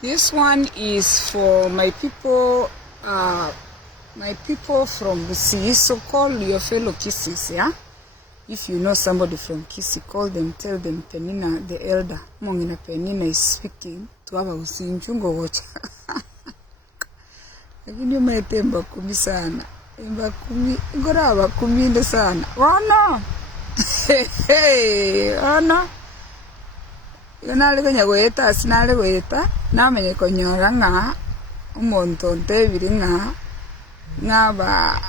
This one is for my people from Kisii. So call your fellow Kisii, yeah? If you know somebody from Kisii, call them, tell them Penina the elder, Mongina Penina is speaking to have a usinchungo watch. Lakini umetemba kumi sana. Emba kumi, ngora wa kumi ndo sana. Wana! Wana! Yonale kanya goeta, sinale goeta, na menye konyora nga, umonto ntebiri ngaba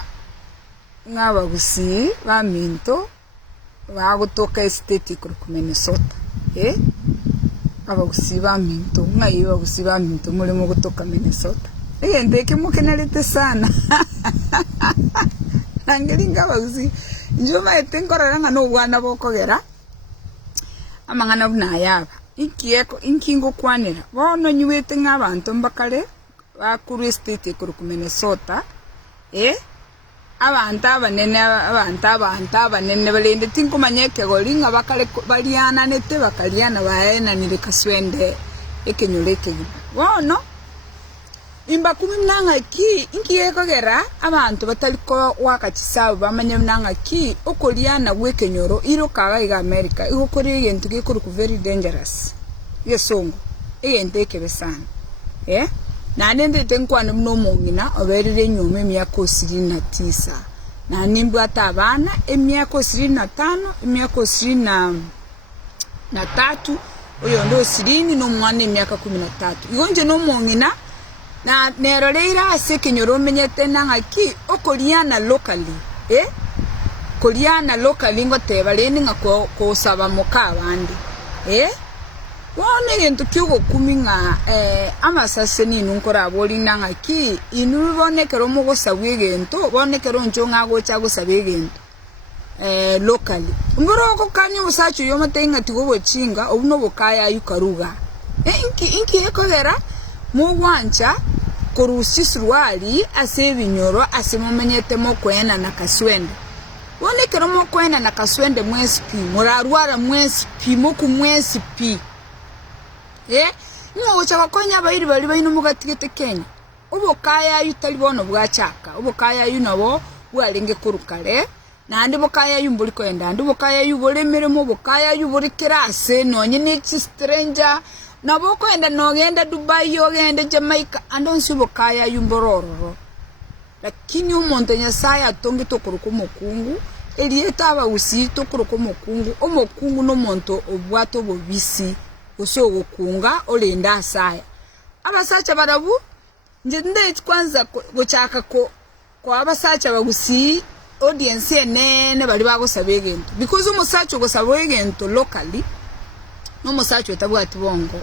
Kisii, ba minto, ba gutoka estate ku Minnesota. Aba Kisii ba minto, ngai ba Kisii ba minto muri mu gutoka Minnesota. Ndeke mukenalite sana. Nangelinga ba Kisii. Njuma etenkorera nga no bwana bokogera. Amangana bunayaba. Inkingo kwanira. Bono nyuwete ng'abantu mbakale bakuru estate ku Minnesota. Abantu abanene balende tinkumanyeke golinga bakale baliana nete bakaliana baena nire kaswende ekenyoleke. Bono imba kumi mnanga ki inkiyekogera abantu bataliko wakakisabu bamanye mnanga ki okoliana gwekenyoro iro kaga iga America igokori egento gikuru ku very dangerous yesongo egenteke besana na nende tenkwana mno mongina oberire nyome myako 29 na nimba tabana emyako 25 emyako 23 oyo ndo 20 no mwana emyaka 13 igonje no mongina na neroleira asekenyoro menyete nanga ki okoliana locally koliana locally ngoteba leni nga ko saba moka abandi wone gento kyugo kuminga amasase ni nunkora aboli nanga ki inubonekero mugosa bwegento bonekero njonga gocha gosabe gento locally ngoroko kanyo musacho yomatenga tigobo chinga obuno bokaya yukaruga inki ekogera mugwancha korusi surwali asebinyoro asemomenyete mokwena na kaswende bonekero mokwena na kaswende mwesipi murarwara mwesipi moku mwesipi ngo chaka konya bayiri bali bayino mugatigete Kenya ubokaya yutali bono bwachaka ubokaya yunabo bwalenge kurukale nandi bokaya yumbuli kwenda ndi bokaya yubolemere mu bokaya yuburi kirase nonye ni stranger nabo kwenda nogenda Dubai yogenda Jamaica andonsi bokaya yumbororo lakini umuntu Nyasaye atonge tokuruko mokungu elieta abagusi tokuruko mokungu omokungu no muntu obwato bobisi oso gokunga olenda asaya abasacha barabu njende kwanza gochaka ko abasacha bagusi audience enene bali bagosaba egento because umusacha gosaba egento locally no musacha etabwati bongo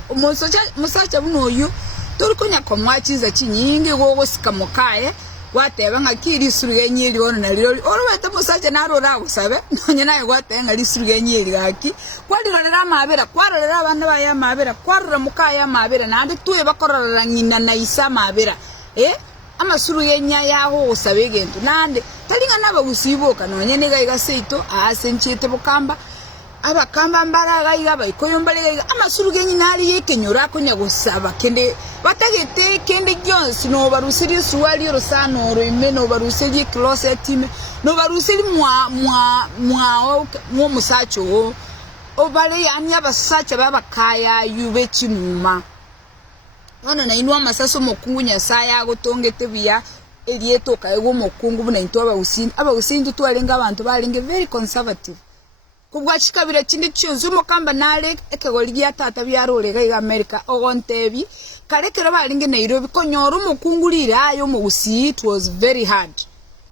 musacha buno oyu torikonya komwachiza chinyingi gogosika mokaye wateba ngakiri suruge nyiri ono naliro olwete musacha narora gosabe nonye naye watenga lisuruge nyiri gaki kwalirorera mabera kwarorera abana baya mabera kwarora mukaya mabera nande tuye bakorora nyina na isa mabera amasuruge nya yaho gosabe gento nande talinga nabagusiboka nonye nega seito asenchite bukamba abakamba mbaraga igaba ikoyombale amasuruge nyinari yekenyora konya gusaba kende batagete kende Jones no barusiri suwali rosano ro imeno barusiri closet ime no barusiri mwa musacho obale yamya basacha babakaya yubechi muma ona na inwa masaso mokungu Nyasaye agotongete biya elietoka ego mokungu buna intwa abawusindi twalenga abantu balenge very conservative kubwachikabira chindi cyuzumo kamba nale ekegoli ya tata byarorega iga America ogontebi karekero balinge Nairobi konyoro mukungulira ayo mu Kisii. It was very hard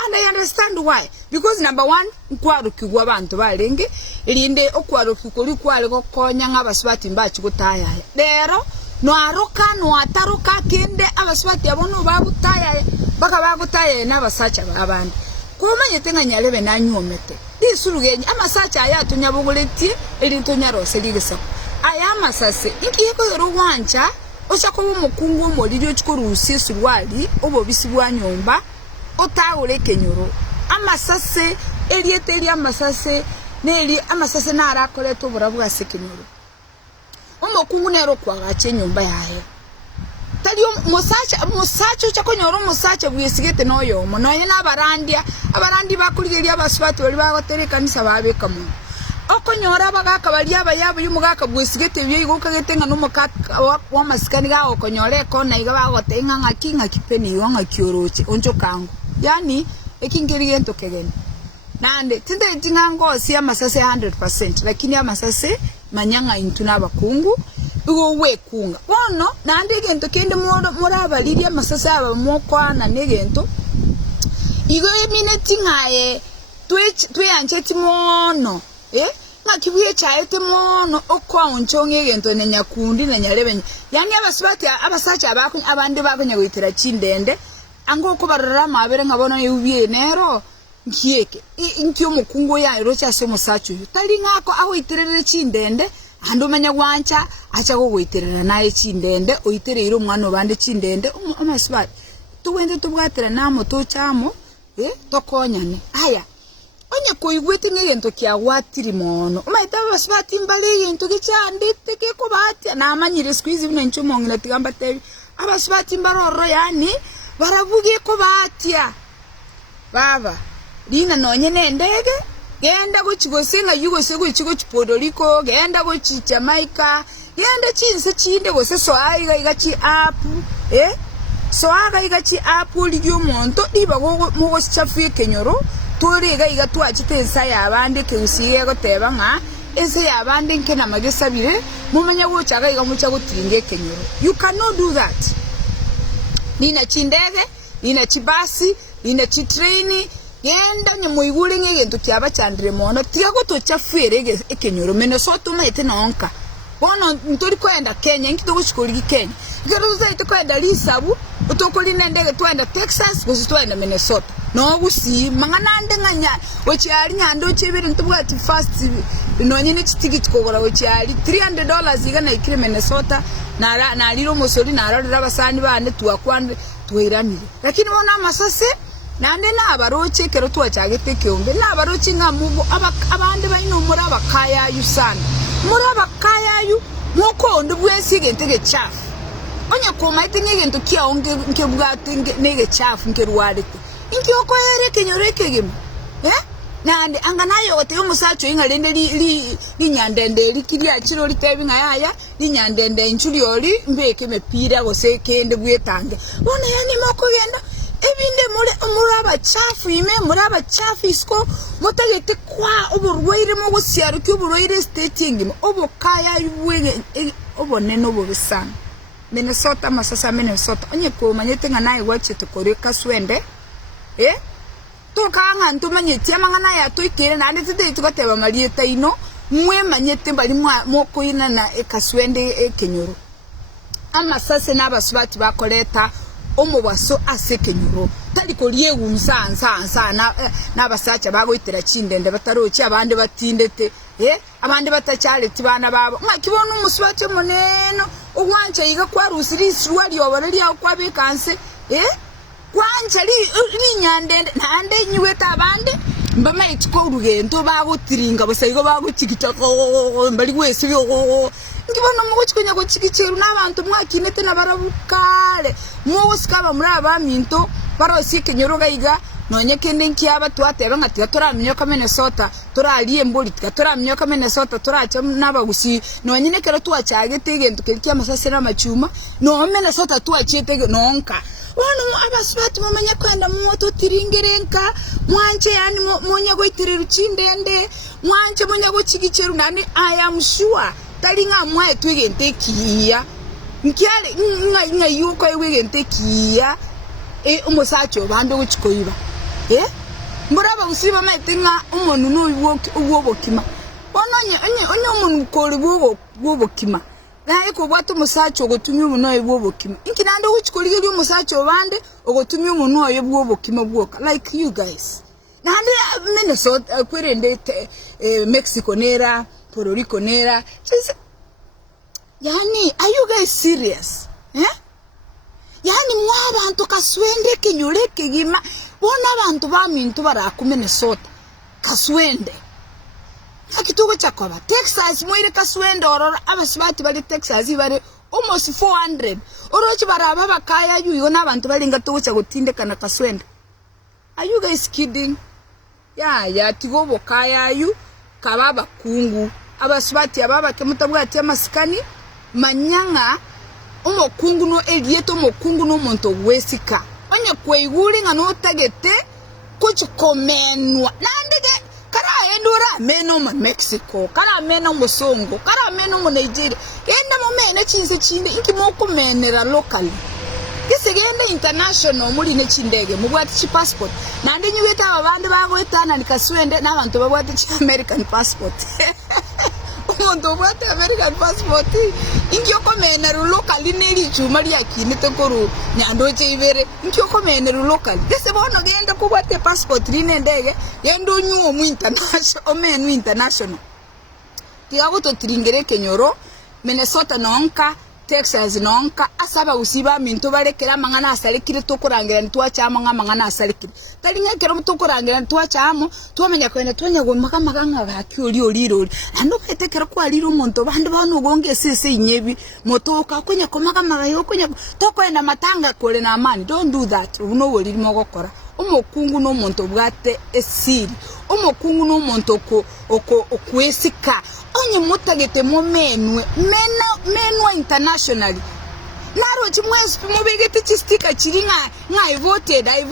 and I understand why, because number one nkwarukigwa abantu balenge elinde okwarukikoli kwale gokonya ngabaswati mbachi gutaya lero no aroka no ataroka kende abaswati abono babutaya baka bagutaya nabasacha babandi kumanye tenga nyalebe nanyomete disurugenye amasacha ayatu nyabuguleti elinto nyarose ligesa ayama sase inkiyeko ruwancha osako umukungu moliro chikorusi surwali obobisi bwa nyomba otawule kenyoro amasase elieteli amasase neli amasase narakoleto burabuga sekenyoro umukungu nero kwa gache nyomba yahe tali musacha chakonyoro musacha bwesigete noyo mono yena abarandi bakurigeria abasubati bali bagotere kanisa babeka mu okonyora bagaka bali abayabo yumugaka bwesigete byo igokagete nga no mukaka wa masikani ga okonyore kona iga bagotenga ngakinga kipeni wanga kioroche onjo kangu yani ekingeri gento kegeni nande tinde tingango si amasase 100% lakini amasase manyanga intuna abakungu uwe kunga bono nande gento kende murabaliria amasase aba mokwana negento igo emineti ngaye tweyanje timono ngakibuye chaete mono okwa onchonge gento nenyakundi nenyarebenye yani abasubati abasacha abandi bakunya gwitira chindende ango ko barara mabere ngabona yubiye nero nkieke inkyo mukungu ya rocha se musacho tali ngako aho iterere chindende ando menya gwancha acha go gwiterera naye chindende oiterero mwana bande chindende amasubati tuwende tubwatira namo tochamo tokonyane aya onye koigwete ngento kya watiri mono umaita basubati mbali yento gicyandite ke ko bati na amanyire squeeze bino nchumongina tigamba tebi abasubati mbaroro yani baravuge ko batia baba lina nonye nendege genda go kigosenga yugose go kigo kipodoriko genda go Jamaica genda chinse chinde gose so aiga igachi app so aga igachi app liyo monto diba go mugo chafuye kenyoro toriga iga twachitensa yabande ke usiye go teba nga ese yabande nke na magesabire mumenya go chaga iga mucha go tinge kenyoro. You cannot do that. Nina chindege nina chibasi nina chitraini yenda nye muigure ngegento kyaba chandire mono tiago to chafuere ekenyoro Minnesota maite nonka bono ntori kwenda Kenya nkito gushikori Kenya ngero zaite kwenda lisabu utokoli nendege twenda Texas gusitwenda Minnesota no gusi manganande nganya wecyari nyando chebere ntubwati fast nonye ne ticket kogora wecyari $300 igana ikire Minnesota na liro musori nararira basani bane tuwakwande tuiranire lakini bona amasase nande na abaroche kero twachagete kyombe na abaroche ngamugo abande bayino muraba kaya yusana muraba kaya yu moko ndubwesi gentege chafu onya komaite ngegento kya onge nkebwate nege chafu nkeruwarete inkiyoko yere kenyoreke gemu nande anganayo ote umusacho ingalende li nyandende likiri akiro litebi ngayaya li nyandende inchuli oli mbeke mepira gose kende bwetange bona yani moko genda ebinde muraba chafu ime muraba chafu isko motagete kwa oburwaire mo gosiaro kyuburwaire stating obokaya yubwenge oboneno bobisana Minnesota masasa Minnesota onye ko manyete nganaye wache tukore kaswende tokanga ntumanye tiamanga ya toikere na ndete tukateba malieta ino mwe manyete bali moko ina na ekaswende ekenyoro amasase nabasubati bakoleta omubaso asekenyoro taliko liyegunsansa nabasacha bagoitera chindende batarochi abande batindete abande batachale tibana babo ngakibona umusubati moneno ogwancha iga kwarusiri swali obarali akwabekanse kwanja li nyandende nande nyiweta abande mbama itiko urugendo bagotiringa basayigo bagotikita mbali gwese byo ngibona mugochikonya go chikicheru nabantu mwakinete nabarabukale mugosikaba muri abaminto barosike nyoroga iga nonye kende nkiaba twateba ngati toramnyoka Minnesota toraliye mboli toramnyoka Minnesota toracha nabagusi nonye nekero twachagete gento keliki amasasera machuma no Minnesota twachete nonka Wano abasubati mumenya kwenda mwoto tiringerenka mwanje yani mwonya goitirira chindende mwanje mwonya go chigicheru nani I am sure talinga mwae twigente kiya nkyale nga yuko yigente kiya umusacho bande guchikoyiba muraba usiba maitinga umuntu n'ubwobokima onye umuntu kori bwobokima na eko bwatu musacho ogotumye umuntu oyo bwobokima inkinande guchikorigeri umusacho bande ogotumye umuntu oyo bwobokima bwoka like you guys nande Minnesota kwerende Mexico nera Puerto Rico nera yani are you guys serious yani mwabantu kaswende kenyoleke gima bona abantu bamintu baraku Minnesota kaswende akitugo chakoba Texas moire kaswende orora abasibati bali Texas bari almost 400 orochi baraba bakaya yu yo nabantu balinga tugucha gutindekana Kaswende. Are you guys kidding? Ya tigo bokaya yu kababa kungu abasubati ababa kemutabwati amasikani manyanga omokungu no elieto omokungu no monto wesika onye kweiguri nga no tagete kuchikomenwa nandege kara endura meno mu Mexico kara meno mu Songo kara meno mu Nigeria enda mu mene chinse chinde inki mokumenera locally gisegenda international muri ne chindege mubwati chi passport nande nyubeta abandi bagwetana nikaswende nabantu babwati chi American passport umuntu bwati American passport inki yokumenera locally neri chuma lya kinete koru nyandoche ibere inki yokumenera locally gese bono genda kubwate passport line ndege yendo nyuo mu international omenu international tiago to tringere kenyoro Minnesota nonka Texas nonka asaba usiba minto barekera mangana asalikire tokurangira ntwachamo ngamangana asalikire talinga kero mutokurangira ntwachamo twamenya kwene twanyago makamaganga bakioli oliroli ando betekera kwa liro monto bandi bano gonge sese inyebi motoka kwenya komaga yo kwenya tokwenda matanga kole na amani. Don't do that. Uno wolirimo gokora omokungu no monto bwate esiri omokungu no monto okwesika onye mutagete mo menwa internationally naro chimwesi mubegete chistika chiringa I voted a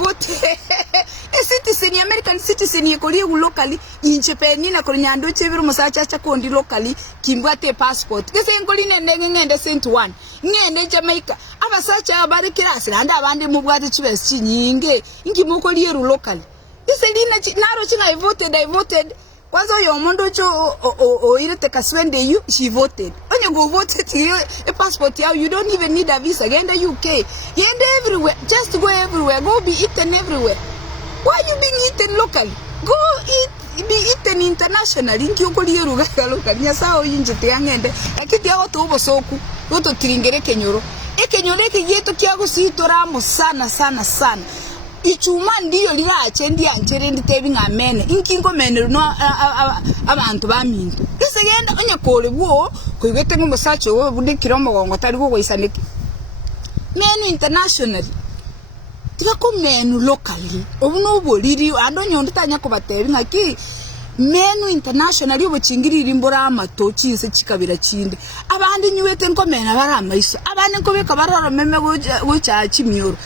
citizen American citizen yekoli locally inche penina ko nyando chebiro musacha cha kondi locally kimbwate passport kese ngoli nendenge ngende sent one ngende Jamaica abasacha abari kirasi nanda abandi mubwate chibesi chinyinge ingi mukoli locally kese lina naro china I voted kwanza yo mondo cho irete Kaswende you she voted onye go voted a passport you don't even need a visa genda UK genda everywhere just go everywhere go be eaten everywhere. Why you being eaten locally? Go be eaten internationally inki okoli yeruga local nyasao yinjete yangende akiti aho tubo soku to tringere kenyoro ekenyoro ekiyeto kyago sitoramo sana ichuma ndiyo lirache ndi anchere nditebi ngamene inkingo menero no abantu baminto isegenda onye kole bwo kwigete ngomusacho wo budikiro mogongo tari go goisaneke menu internationally tika menu locally obuno boliri ando nyondo tanya ko batebi ngaki menu internationally obuchingirira imbora amatochi inse chikabira chinde abandi nyuwete nkomena baramaiso abandi nkobeka bararo meme go cha chimyoro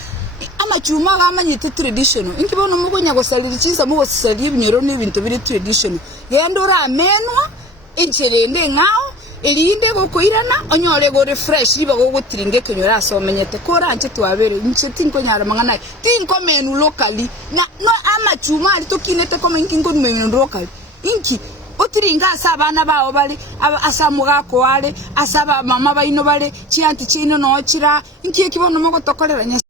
amachuma gamanyite traditional inkibono mugonya gosalira chinsa mugo sisali binyoro n'ibintu biri traditional yendora amenwa incherende ngao elinde gokoirana onyore go refresh liba go gutiringe kenyora asomenyete kora nche twabere nche tinko nyara mangana tinko menu locally na no amachuma ali tokinete koma inkingo menu locally inki otiringa asabana bawo bali asamuga ko wale asaba mama bayino bale chianti chino no chira inki kibono mugo tokolera